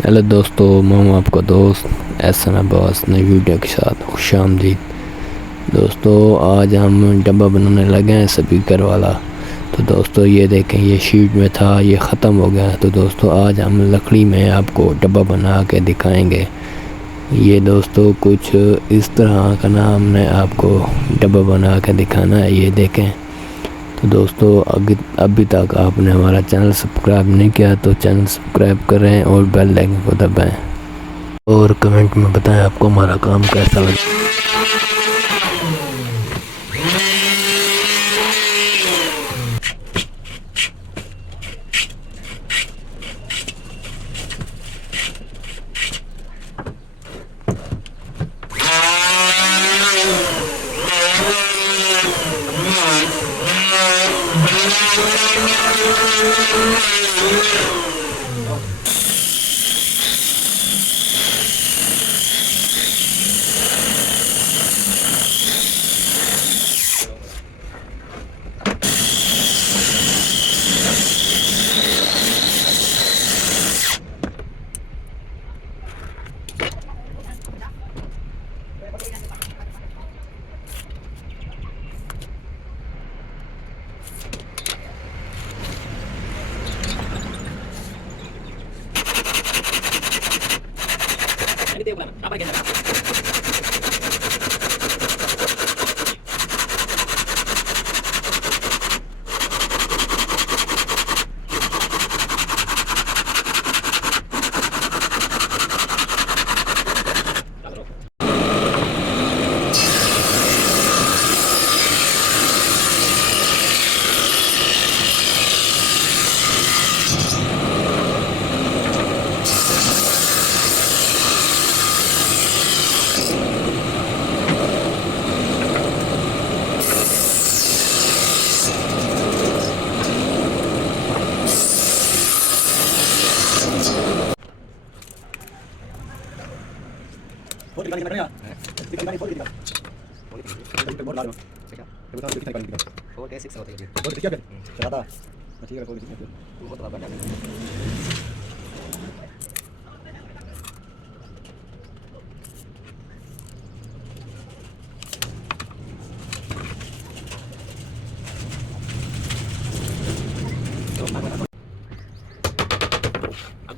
Hello दोस्तों, मैं हूं आपका दोस्त असन अब्बास नई वीडियो के साथ खुशामदीद। दोस्तों आज हम डब्बा बनाने लगे हैं स्पीकर वाला। तो दोस्तों ये देखें, ये शीट में था, ये ख़त्म हो गया। तो दोस्तों आज हम लकड़ी में आपको डब्बा बना के दिखाएंगे। ये दोस्तों कुछ इस तरह का ना हमने आपको डब्बा बना के दिखाना है। ये देखें। तो दोस्तों अभी तक आपने हमारा चैनल सब्सक्राइब नहीं किया तो चैनल सब्सक्राइब करें और बेल आइकन को दबाएं और कमेंट में बताएं आपको हमारा काम कैसा लगा।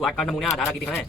aku akan nemunya darah gitu kan ya.